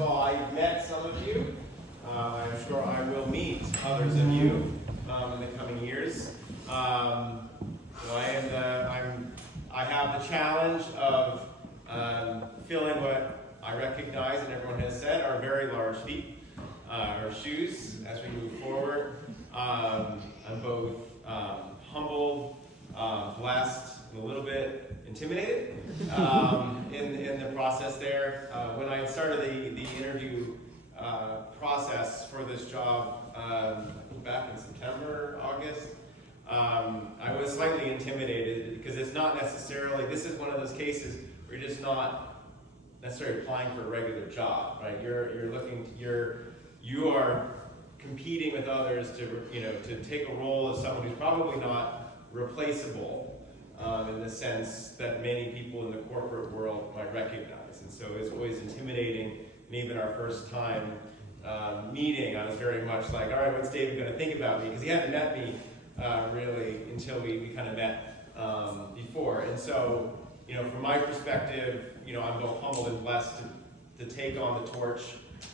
of all, I've met some of you. I'm sure I will meet others of you in the coming years. I have the challenge of filling what I recognize, and everyone has said, are very large feet, or shoes, as we move forward. I'm both humbled, blessed, and a little bit intimidated in the process there. When I started the interview process for this job back in September, August, I was slightly intimidated because it's not necessarily, this is one of those cases where you're just not necessarily applying for a regular job, right? You are competing with others to take a role as someone who's probably not replaceable in the sense that many people in the corporate world might recognize. And so it's always intimidating. And even our first time meeting, I was very much like, all right, what's David going to think about me? Because he hadn't met me really until we kind of met before. And so, from my perspective, I'm both humbled and blessed to take on the torch.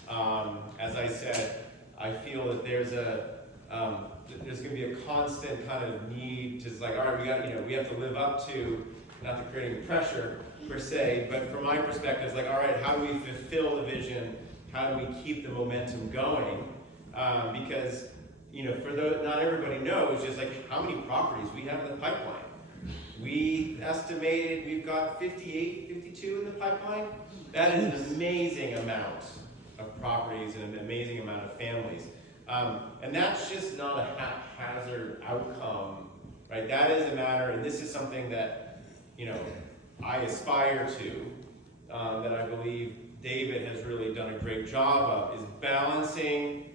As I said, I feel that there's going to be a constant kind of need to, like, all right, we have to live up to, not to creating pressure per se, but from my perspective, it's like, all right, how do we fulfill the vision? How do we keep the momentum going? Because, not everybody knows just like how many properties we have in the pipeline. We estimated we've got 58, 52 in the pipeline. That is an amazing amount of properties and an amazing amount of families. And that's just not a haphazard outcome, right? That is a matter, and this is something that, I aspire to, that I believe David has really done a great job of, is balancing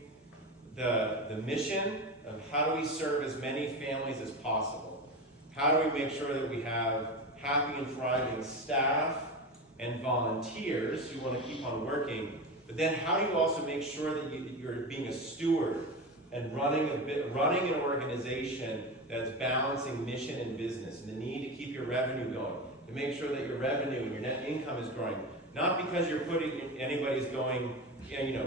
the mission of how do we serve as many families as possible? How do we make sure that we have happy and thriving staff and volunteers who want to keep on working? But then how do you also make sure that you're being a steward and running an organization that's balancing mission and business, and the need to keep your revenue going, to make sure that your revenue and your net income is growing, not because you're anybody's going,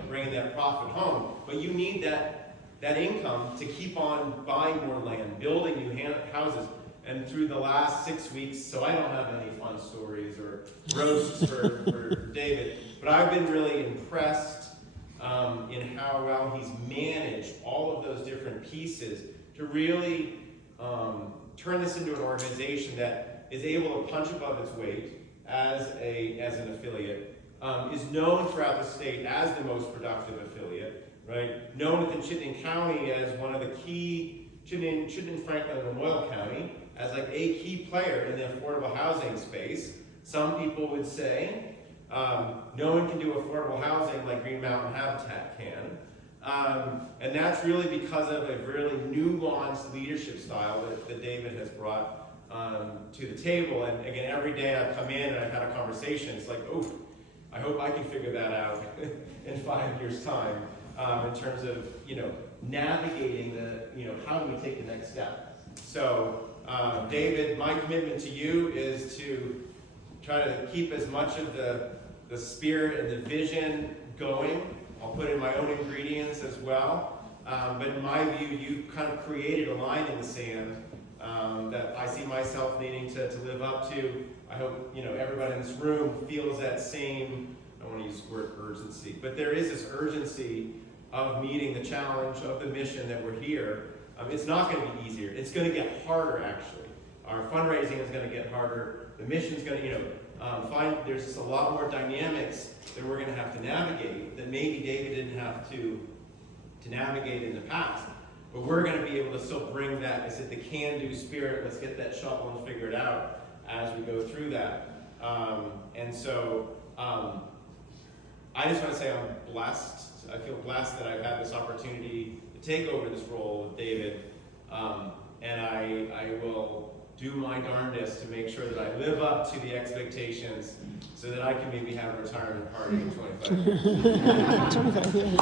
bringing that profit home, but you need that income to keep on buying more land, building new houses. And through the last 6 weeks, so I don't have any fun stories or roasts for David, but I've been really impressed in how well he's managed all of those different pieces to really turn this into an organization that is able to punch above its weight as an affiliate, is known throughout the state as the most productive affiliate, right? Known within Chittenden County as one of the key, Chittenden, Franklin, and Moyle County, as like a key player in the affordable housing space. Some people would say no one can do affordable housing like Green Mountain Habitat can. And that's really because of a really nuanced leadership style that David has brought to the table. And again, every day I've come in and I've had a conversation. It's like, oh, I hope I can figure that out in 5 years' time in terms of navigating how do we take the next step. So David, my commitment to you is to try to keep as much of the spirit and the vision going. I'll put in my own ingredients as well. But in my view, you kind of created a line in the sand that I see myself needing to live up to. I hope everybody in this room feels that same, I don't want to use the word urgency, but there is this urgency of meeting the challenge of the mission that we're here. It's not going to be easier. It's going to get harder, actually. Our fundraising is going to get harder. The mission's going to, there's just a lot more dynamics that we're going to have to navigate that maybe David didn't have to navigate in the past. But we're going to be able to still bring that, is it the can-do spirit, let's get that shovel and figure it out as we go through that. And so I just want to say I'm blessed. I feel blessed that I've had this opportunity to take over this role with David. And I will do my darndest to make sure that I live up to the expectations so that I can maybe have a retirement party in 25 years.